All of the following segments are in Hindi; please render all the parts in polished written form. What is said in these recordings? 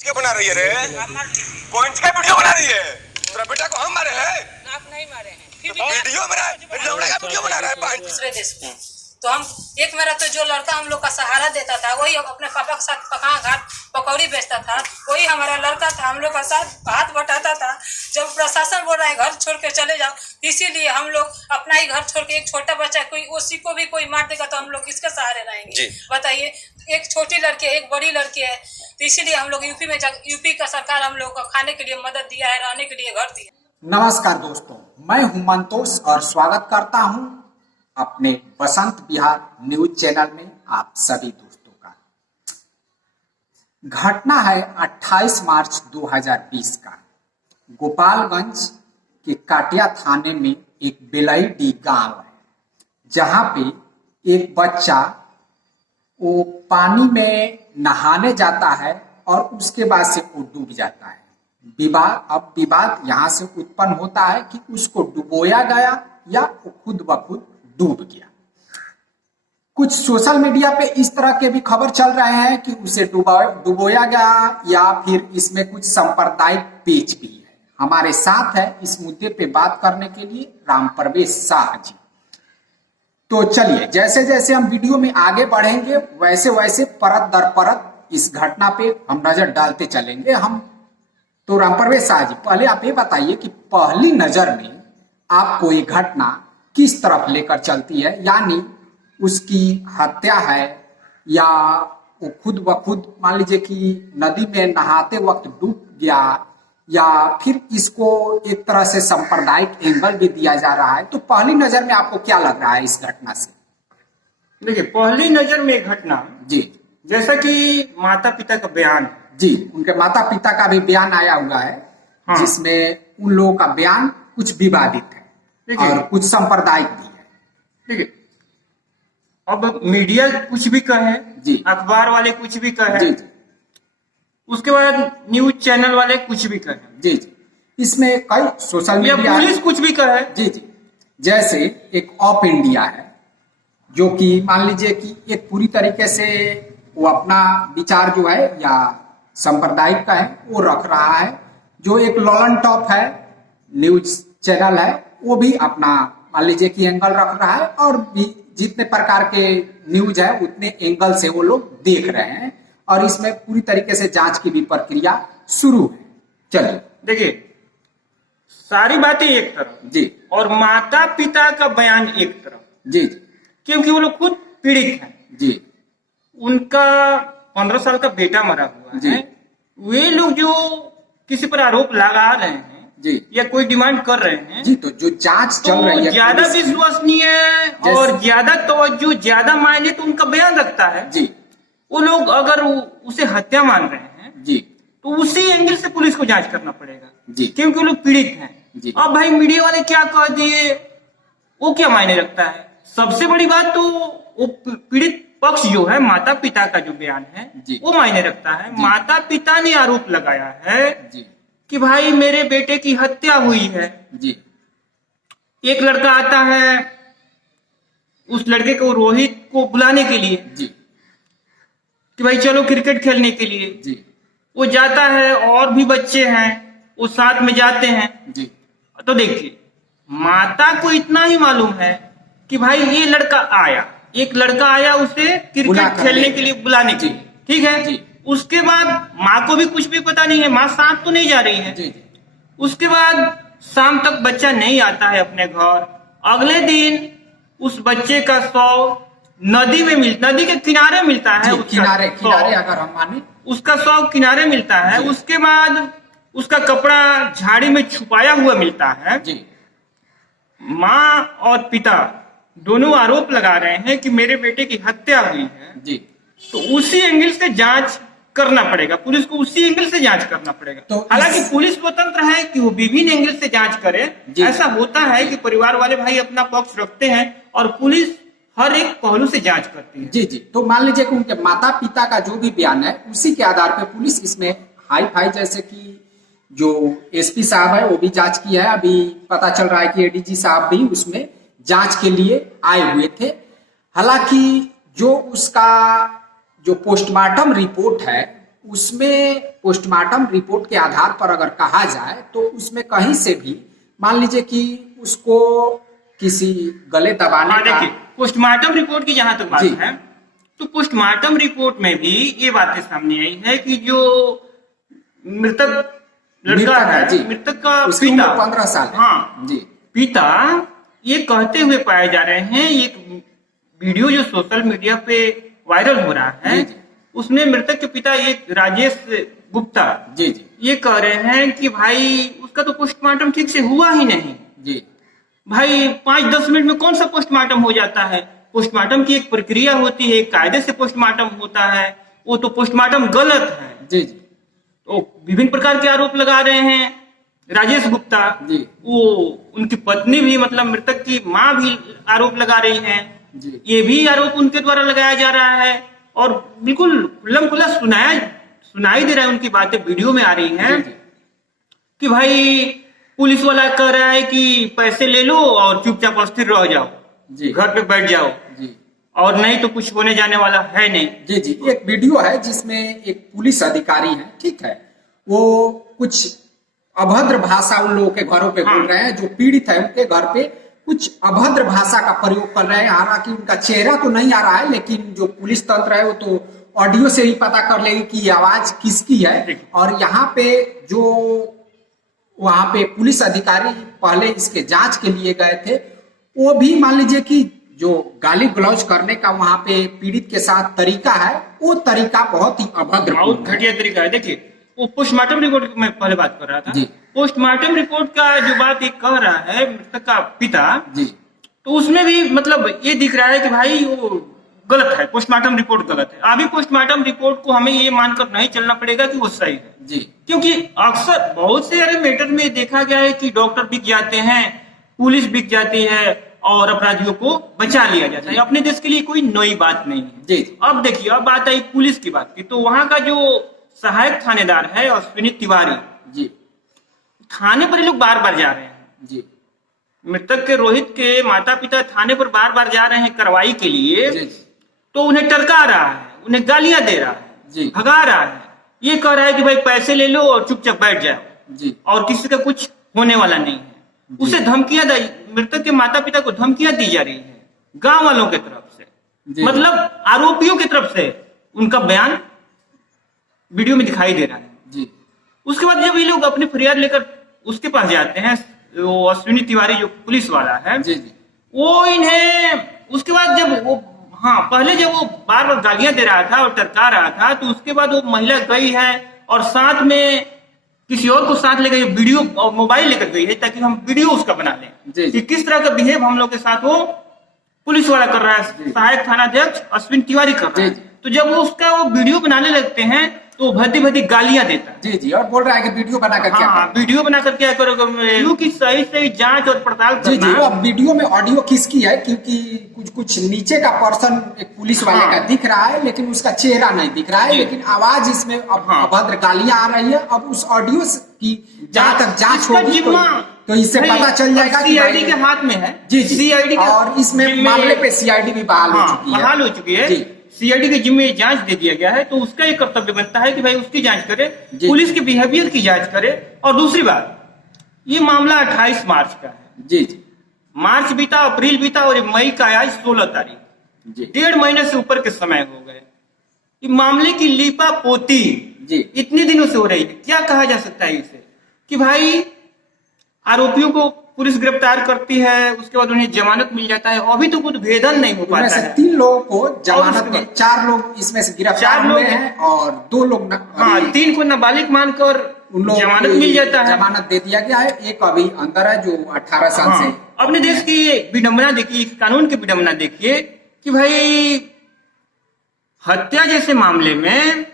क्या बना रही है रे? कौन सा वीडियो बना रही है? तेरा बेटा को हम मारे हैं? आप नहीं मारे हैं। तो वीडियो बना वीडियो बना रहा है दूसरे देश में तो हम एक मेरा तो जो लड़का हम लोग का सहारा देता था वही अपने पापा के साथ पकान घाट पकौड़ी बेचता था, वही हमारा लड़का था, हम लोग का साथ हाथ बटाता था। जब प्रशासन बोल रहा है घर छोड़ के चले जाओ, इसीलिए हम लोग अपना ही घर छोड़ के, एक छोटा बच्चा कोई उसी को भी कोई मार देगा तो हम लोग किसके सहारे रहेंगे बताइए। एक छोटी लड़की है, एक बड़ी लड़की है, तो इसीलिए हम लोग यूपी का सरकार हम लोग को खाने के लिए मदद दिया है, रहने के लिए घर दिया। नमस्कार दोस्तों, मैं हूं मंतोष और स्वागत करता हूं अपने बसंत विहार न्यूज चैनल में आप सभी दोस्तों का। घटना है 28 मार्च 2020 का। गोपालगंज के काटिया थाने में एक बेलईडीह गांव है, जहां पे एक बच्चा वो पानी में नहाने जाता है और उसके बाद से वो डूब जाता है। विवाद यहाँ से उत्पन्न होता है कि उसको डुबोया गया या वो खुद ब खुद डूब गया। कुछ सोशल मीडिया पे इस तरह के भी खबर चल रहे हैं कि उसे डुबोया गया या फिर इसमें कुछ सांप्रदायिक पेच भी है। हमारे साथ है इस मुद्दे पे बात करने के लिए राम प्रवेश शाह जी। तो चलिए, जैसे जैसे हम वीडियो में आगे बढ़ेंगे वैसे वैसे परत दर परत इस घटना पे हम नजर डालते चलेंगे। तो राम प्रवेश शाह जी, पहले आप ये बताइए कि पहली नजर में आपको ये घटना किस तरफ लेकर चलती है, यानी उसकी हत्या है या वो खुद ब खुद मान लीजिए कि नदी में नहाते वक्त डूब गया, या फिर इसको एक तरह से सांप्रदायिक एंगल भी दिया जा रहा है। तो पहली नजर में आपको क्या लग रहा है इस घटना से? देखिए, पहली नजर में घटना जी, जैसा कि माता पिता का बयान है जी, उनके माता पिता का भी बयान आया हुआ है। हाँ। जिसमें उन लोगों का बयान कुछ विवादित है और कुछ सांप्रदायिक भी है। ठीक है, अब मीडिया कुछ भी कहे जी, अखबार वाले कुछ भी कहे जी, जी, उसके बाद न्यूज चैनल वाले कुछ भी कहे जी जी, इसमें कई सोशल मीडिया पुलिस कुछ भी कहे जी जी। जैसे एक ऑफ इंडिया है जो कि मान लीजिए कि एक पूरी तरीके से वो अपना विचार जो है या सांप्रदायिक का है वो रख रहा है। जो एक लॉलन टॉप है न्यूज चैनल है, वो भी अपना मान लीजिए कि एंगल रख रहा है, और भी जितने प्रकार के न्यूज है उतने एंगल से वो लोग देख रहे हैं, और इसमें पूरी तरीके से जांच की भी प्रक्रिया शुरू है। चलिए, देखिए, सारी बातें एक तरफ जी, और माता पिता का बयान एक तरफ जी, क्योंकि वो लोग खुद पीड़ित हैं जी, उनका 15 साल का बेटा मरा हुआ है। वे लोग जो किसी पर आरोप लगा रहे हैं जी, या कोई डिमांड कर रहे हैं जी, तो जो जांच चल रही है ज्यादा विश्वसनीय और ज्यादा तवज्जो, ज्यादा मायने तो उनका बयान रखता है जी। वो लोग अगर उसे हत्या मान रहे हैं जी, तो उसी एंगल से पुलिस को जांच करना पड़ेगा जी, क्योंकि वो लोग पीड़ित हैं जी। अब भाई मीडिया वाले क्या कह दिए वो क्या मायने रखता है? सबसे बड़ी बात तो वो पीड़ित पक्ष जो है, माता पिता का जो बयान है वो मायने रखता है। माता पिता ने आरोप लगाया है जी, कि भाई मेरे बेटे की हत्या हुई है जी। एक लड़का आता है उस लड़के को, रोहित को बुलाने के लिए जी, कि भाई चलो क्रिकेट खेलने के लिए जी, वो जाता है, और भी बच्चे हैं वो साथ में जाते हैं जी। तो देखिए, माता को इतना ही मालूम है कि भाई ये लड़का आया, एक लड़का आया उसे क्रिकेट खेलने के लिए बुलाने के लिए, ठीक है जी। उसके बाद माँ को भी कुछ भी पता नहीं है, माँ साथ तो नहीं जा रही है जी। उसके बाद शाम तक बच्चा नहीं आता है अपने घर। अगले दिन उस बच्चे का शव नदी में नदी के किनारे मिलता है, किनारे अगर हम माने उसका शव किनारे मिलता है। उसके बाद उसका कपड़ा झाड़ी में छुपाया हुआ मिलता है जी। माँ और पिता दोनों आरोप लगा रहे हैं कि मेरे बेटे की हत्या हुई है जी। तो उसी एंगल से जांच करना पड़ेगा, पुलिस को उसी एंगल से जांच करना पड़ेगा। तो हालांकि पुलिस स्वतंत्र है कि वो विभिन्न एंगल से जांच करे। ऐसा होता है कि परिवार वाले भाई अपना पक्ष रखते हैं और पुलिस हर एक पहलू से जांच करती है। जी जी। तो मान लीजिए कि उनके माता पिता का जो भी बयान है उसी के आधार पर पुलिस इसमें हाई फाई, जैसे कि जो एसपी साहब है वो भी जांच की है। अभी पता चल रहा है कि एडीजी साहब भी उसमें जांच के लिए आए हुए थे। हालांकि जो उसका जो पोस्टमार्टम रिपोर्ट है उसमें पोस्टमार्टम रिपोर्ट के आधार पर अगर कहा जाए तो उसमें कहीं से भी मान लीजिए कि उसको किसी गले दबाने हाँ का। देखिए, पोस्टमार्टम रिपोर्ट की जहां तक बात जी। है, तो पोस्टमार्टम रिपोर्ट में भी ये बातें सामने आई है कि जो मृतक लड़का है, जी, मृतक का उसकी पिता, उम्र 15 साल है। हाँ जी पिता ये कहते हुए पाए जा रहे हैं, एक वीडियो जो सोशल मीडिया पे वायरल हो रहा है, जी, जी। उसमें मृतक के पिता एक राजेश गुप्ता जी जी ये कह रहे हैं कि भाई उसका तो पोस्टमार्टम ठीक से हुआ ही नहीं। जी भाई 5-10 मिनट में कौन सा पोस्टमार्टम हो जाता है? पोस्टमार्टम की एक प्रक्रिया होती है, एक कायदे से पोस्टमार्टम होता है, वो तो पोस्टमार्टम गलत है। जी जी तो विभिन्न प्रकार के आरोप लगा रहे हैं राजेश गुप्ता जी। वो उनकी पत्नी भी, मतलब मृतक की माँ भी आरोप लगा रही हैं। जी। ये भी आरोप उनके द्वारा लगाया जा रहा है और बिल्कुल खुल्लम खुल्ला सुनाई दे रहा है, उनकी बातें वीडियो में आ रही हैं जी, जी। कि भाई पुलिस वाला कह रहा है कि पैसे ले लो और चुपचाप अस्थिर रह जाओ, जी। घर पे बैठ जाओ, जी और नहीं तो कुछ होने जाने वाला है नहीं। जी जी एक वीडियो है जिसमें एक पुलिस अधिकारी है, ठीक है, वो कुछ अभद्र भाषा उन लोगों के घरों पे बोल रहे हैं, जो पीड़ित है उनके घर पे कुछ अभद्र भाषा का प्रयोग कर रहे हैं। हालांकि उनका चेहरा तो नहीं आ रहा है, लेकिन जो पुलिस तंत्र है वो तो ऑडियो से ही पता कर लेगी कि ये आवाज किसकी है। और यहाँ पे जो वहां पे पुलिस अधिकारी पहले इसके जांच के लिए गए थे, वो भी मान लीजिए कि जो गाली गलौज करने का वहां पे पीड़ित के साथ तरीका है, वो तरीका बहुत ही अभद्र बहुत घटिया तरीका है। देखिए वो पोस्टमार्टम रिपोर्ट की मैं पहले बात कर रहा था। जी। पोस्टमार्टम रिपोर्ट का जो बात एक कह रहा है मृतक का पिता, जी तो उसमें भी मतलब ये दिख रहा है कि भाई वो गलत है, पोस्टमार्टम रिपोर्ट गलत है। अभी पोस्टमार्टम रिपोर्ट को हमें ये मानकर नहीं चलना पड़ेगा कि वो सही है, जी क्योंकि अक्सर बहुत से अरे मैटर में देखा गया है कि डॉक्टर बिक जाते हैं, पुलिस बिक जाती है और अपराधियों को बचा लिया जाता है। अपने देश के लिए कोई नई बात नहीं है। जी। अब देखिए, अब बात आई पुलिस की बात की, तो वहां का जो सहायक थानेदार है अश्विनी तिवारी, जी थाने पर ये लोग बार बार जा रहे हैं। जी मृतक के रोहित के माता पिता थाने पर बार बार जा रहे हैं कार्रवाई के लिए, जी तो उन्हें टरका रहा है, उन्हें गालियां दे रहा है, जी। भगा रहा है, ये कह रहा है कि भाई पैसे ले लो और चुपचाप बैठ जाओ जी और किसी का कुछ होने वाला नहीं है। उसे धमकियां मृतक के माता पिता को धमकियां दी जा रही है गांव वालों की तरफ से, जी। मतलब आरोपियों की तरफ से उनका बयान वीडियो में दिखाई दे रहा है। जी उसके बाद जब ये लोग अपनी फरियाद लेकर उसके पास जाते हैं, वो अश्विनी तिवारी जो पुलिस वाला है, जी जी वो इन्हें उसके बाद जब वो पहले जब वो बार बार गालियां दे रहा था और टरका रहा था, तो उसके बाद वो महिला गई है और साथ में किसी और को साथ लेकर वीडियो और मोबाइल लेकर गई है ताकि हम वीडियो उसका बना लें कि किस तरह का बिहेव हम लोग के साथ वो पुलिस वाला कर रहा है, सहायक थानाध्यक्ष अश्विन तिवारी कर रहा है। तो जब वो उसका वो वीडियो बनाने लगते हैं तो भद्दी भद्दी गालियां देता है। जी जी और बोल रहा है कि वीडियो बना कर क्या करें? वीडियो बनाकर क्या करोगे की सही सही जांच और पड़ताल जी जी करना। अब वीडियो में ऑडियो किसकी है, क्योंकि कुछ नीचे का पर्सन एक पुलिस वाले का दिख रहा है, लेकिन उसका चेहरा नहीं दिख रहा है, लेकिन आवाज इसमें अभद्र गालियां आ रही है। अब उस ऑडियो की जहां तक जांच होगी तो इससे पता चल जाएगा कि सीआईडी के हाथ में है। जी जी सीआईडी और इसमें मामले पे सीआईडी भी बहाल हो चुकी है। सीआईडी के जिम्मे जांच दे दिया गया है, तो उसका एक कर्तव्य बनता है कि भाई उसकी जांच करे, पुलिस के बिहेवियर की जांच करे। और दूसरी बात, ये मामला 28 मार्च का है। जी जी मार्च बीता, अप्रैल बीता और मई का आज 16 तारीख, 1.5 महीने से ऊपर के समय हो गए। ये मामले की लीपा पोती इतने दिनों से हो रही है। क्या कहा जा सकता है इसे कि भाई आरोपियों को पुलिस गिरफ्तार करती है, उसके बाद उन्हें जमानत मिल जाता है, अभी तो कुछ भेदन नहीं हो पाता है। 3 लोगों को जमानत, 4 लोग इसमें से गिरफ्तार हुए हैं और 2 लोग 3 को नाबालिग मानकर उन लोगों जमानत मिल जाता है, जमानत दे दिया गया है। एक अभी अंदर है जो 18 साल से। अपने देश की विडंबना देखिए, कानून की विडंबना देखिए कि भाई हत्या जैसे मामले में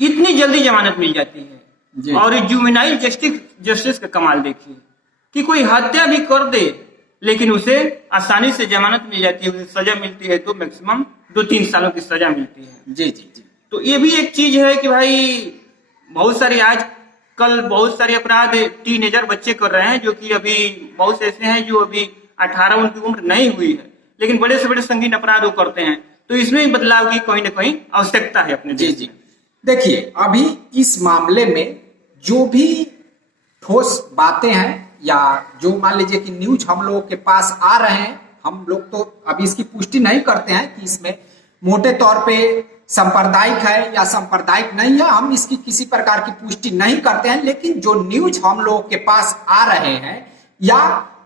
इतनी जल्दी जमानत मिल जाती है। और जुवेनाइल जस्टिस का कमाल देखिए कि कोई हत्या भी कर दे लेकिन उसे आसानी से जमानत मिल जाती है, उसे सजा मिलती है तो मैक्सिमम 2-3 सालों की सजा मिलती है। जी जी जी तो ये भी एक चीज है कि भाई बहुत सारे आजकल बहुत सारे अपराध टीनेजर बच्चे कर रहे हैं, जो कि अभी बहुत से ऐसे हैं जो अभी 18 उनकी उम्र नहीं हुई है, लेकिन बड़े से बड़े संगीन अपराध वो करते हैं। तो इसमें भी बदलाव की कहीं ना कहीं आवश्यकता है अपने देश में। देखिए, अभी इस मामले में जो भी ठोस बातें हैं या जो मान लीजिए कि न्यूज हम लोगों के पास आ रहे हैं, हम लोग तो अभी इसकी पुष्टि नहीं करते हैं कि इसमें मोटे तौर पे सांप्रदायिक है या सांप्रदायिक नहीं है, हम इसकी किसी प्रकार की पुष्टि नहीं करते हैं। लेकिन जो न्यूज हम लोगों के पास आ रहे हैं या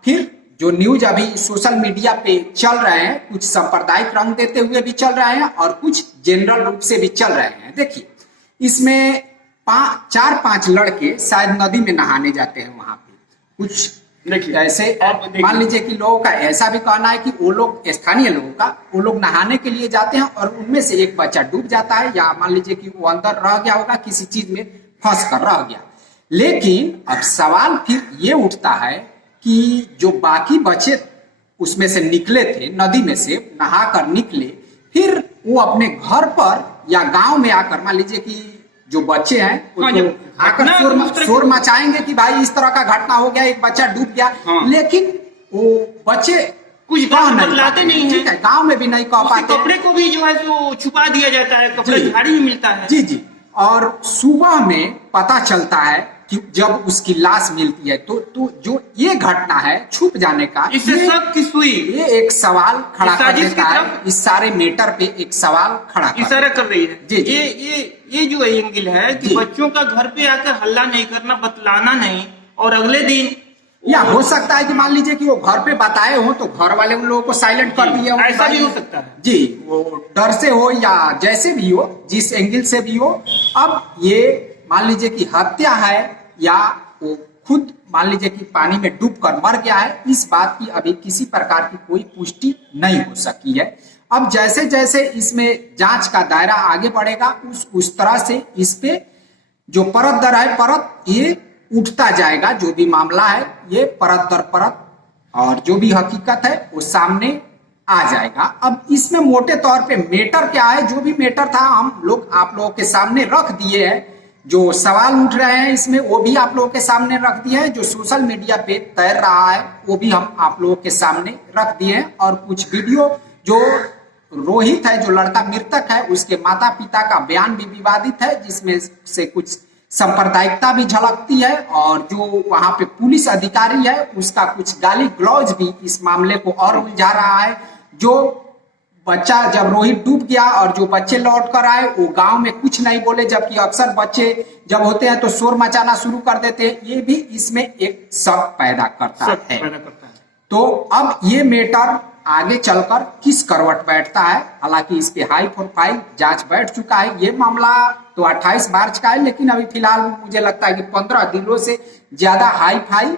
फिर जो न्यूज अभी सोशल मीडिया पे चल रहे हैं, कुछ सांप्रदायिक रंग देते हुए भी चल रहे हैं और कुछ जनरल रूप से भी चल रहे हैं। देखिए, इसमें 4-5 लड़के शायद नदी में नहाने जाते हैं, वहां पे कुछ देखिए ऐसे मान लीजिए कि लोगों का ऐसा भी कहना है कि वो लोग स्थानीय लोगों का वो लोग नहाने के लिए जाते हैं और उनमें से एक बच्चा डूब जाता है या मान लीजिए कि वो अंदर रह गया होगा, किसी चीज में फंस कर रह गया। लेकिन अब सवाल फिर ये उठता है कि जो बाकी बच्चे उसमें से निकले थे, नदी में से नहा कर निकले, फिर वो अपने घर पर या गांव में आकर मान लीजिए कि जो बच्चे हैं वो तो आकर शोर मचाएंगे कि भाई इस तरह का घटना हो गया, एक बच्चा डूब गया। लेकिन वो बच्चे कुछ बतलाते नहीं है, ठीक है, गांव में भी नहीं कह पाते। कपड़े को भी जो है तो छुपा दिया जाता है, कपड़े झाड़ी में मिलता है। जी जी। और सुबह में पता चलता है कि जब उसकी लाश मिलती है तो जो ये घटना है छुप जाने का, इससे सब की सुई ये एक सवाल खड़ा कर देता है, इस सारे मैटर पे एक सवाल खड़ा इशारा कर रही है। जी, ये जो एंगल है कि बच्चों का घर पे आकर हल्ला नहीं करना, बतलाना नहीं, और अगले दिन या हो सकता है कि मान लीजिए कि वो घर पे बताए हो तो घर वाले उन लोगों को साइलेंट कर दिए हो, ऐसा भी हो सकता है जी, वो डर से हो या जैसे भी हो, जिस एंगल से भी हो। अब ये मान लीजिए कि हत्या है या वो खुद मान लीजिए कि पानी में डूब कर मर गया है, इस बात की अभी किसी प्रकार की कोई पुष्टि नहीं हो सकी है। अब जैसे जैसे इसमें जांच का दायरा आगे बढ़ेगा उस तरह से इस पे जो परत दर है परत ये उठता जाएगा। जो भी मामला है ये परत दर परत और जो भी हकीकत है वो सामने आ जाएगा। अब इसमें मोटे तौर पे मेटर क्या है, जो भी मेटर था हम लोग आप लोगों के सामने रख दिए हैं। जो सवाल उठ रहे हैं इसमें वो भी आप लोगों के सामने रख दिए हैं। जो सोशल मीडिया पे तैर रहा है वो भी हम आप लोगों के सामने रख दिए हैं। और कुछ वीडियो जो रोहित है, जो लड़का मृतक है, उसके माता पिता का बयान भी विवादित है, जिसमें से कुछ सांप्रदायिकता भी झलकती है। और जो वहां पे पुलिस अधिकारी है उसका कुछ गाली गलौज भी इस मामले को और उलझा रहा है। जो बच्चा जब रोहित डूब गया और जो बच्चे लौट कर आए वो गांव में कुछ नहीं बोले, जबकि अक्सर बच्चे जब होते हैं तो शोर मचाना शुरू कर देते हैं। ये भी इसमें एक शक पैदा करता है। तो अब ये मैटर आगे चलकर किस करवट बैठता है, हालांकि इस पे हाई प्रोफाइल जांच बैठ चुका है। ये मामला तो 28 मार्च का है, लेकिन अभी फिलहाल मुझे लगता है कि 15 दिनों से ज्यादा हाई फाई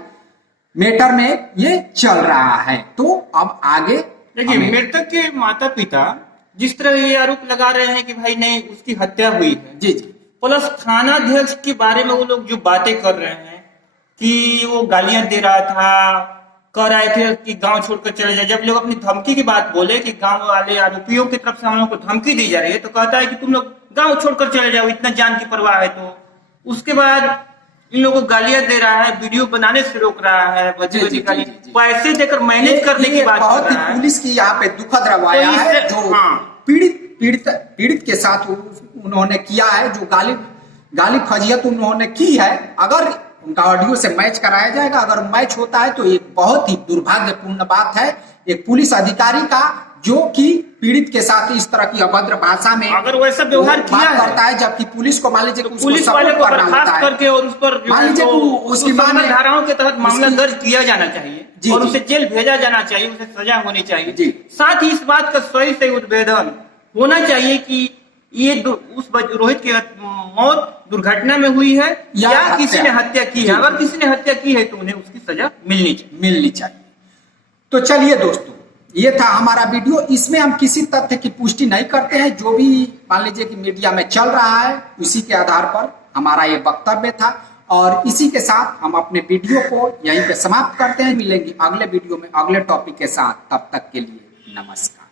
मैटर में ये चल रहा है। तो अब आगे देखिए, मृतक के माता पिता जिस तरह ये आरोप लगा रहे हैं कि भाई नहीं उसकी हत्या हुई है, जी जी, प्लस थाना अध्यक्ष के बारे में वो लोग जो बातें कर रहे हैं कि वो गालियां दे रहा था, कह रहे थे कि गांव छोड़कर चले जाए। जब लोग अपनी धमकी की बात बोले कि गांव वाले आरोपियों की तरफ से हम लोग को धमकी दी जा रही है, तो कहता है कि तुम लोग गांव छोड़कर चले जाओ, इतना जान की परवाह है। तो उसके बाद इन लोगों को गालियां दे रहा है, वीडियो बनाने से रोक रहा है, पैसे देकर मैनेज करने की बात कर रहा है। पुलिस की यहाँ पे दुखद रवैया है जो पीड़ित के साथ उन्होंने किया है, जो गाली फजीहत उन्होंने की है। अगर उनका ऑडियो से मैच कराया जाएगा, अगर मैच होता है तो एक बहुत ही दुर्भाग्यपूर्ण बात है एक पुलिस अधिकारी का, जो कि पीड़ित के साथ इस तरह की अभद्र भाषा में अगर वैसा व्यवहार किया करता है, जबकि पुलिस को मान लीजिए पुलिस वाले को बर्खास्त करके और उस पर मान लीजिए उसकी धाराओं के तहत मामला दर्ज किया जाना चाहिए और उसे जेल भेजा जाना चाहिए, उसे सजा होनी चाहिए। साथ ही इस बात का सही उद्भेदन होना चाहिए कि ये उस रोहित की मौत दुर्घटना में हुई है या किसी ने हत्या की है। अगर किसी ने हत्या की है तो उन्हें उसकी सजा मिलनी चाहिए। तो चलिए दोस्तों, ये था हमारा वीडियो। इसमें हम किसी तथ्य की पुष्टि नहीं करते हैं, जो भी मान लीजिए कि मीडिया में चल रहा है उसी के आधार पर हमारा ये वक्तव्य था। और इसी के साथ हम अपने वीडियो को यहीं पे समाप्त करते हैं। मिलेंगे अगले वीडियो में अगले टॉपिक के साथ, तब तक के लिए नमस्कार।